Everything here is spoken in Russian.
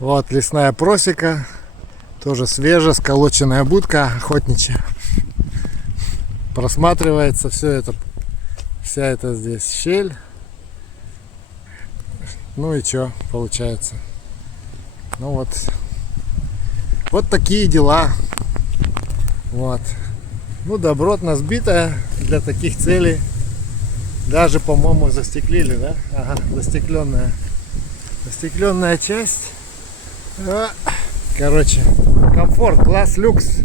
Вот лесная просека. Тоже свежая, сколоченная будка охотничья. Просматривается все это, вся эта здесь щель. Ну и что получается? Ну вот. Вот такие дела. Вот. Ну, добротно сбитая для таких целей. Даже, по-моему, застеклили, да? Ага, застекленная. Застекленная часть. Короче, комфорт, класс, люкс.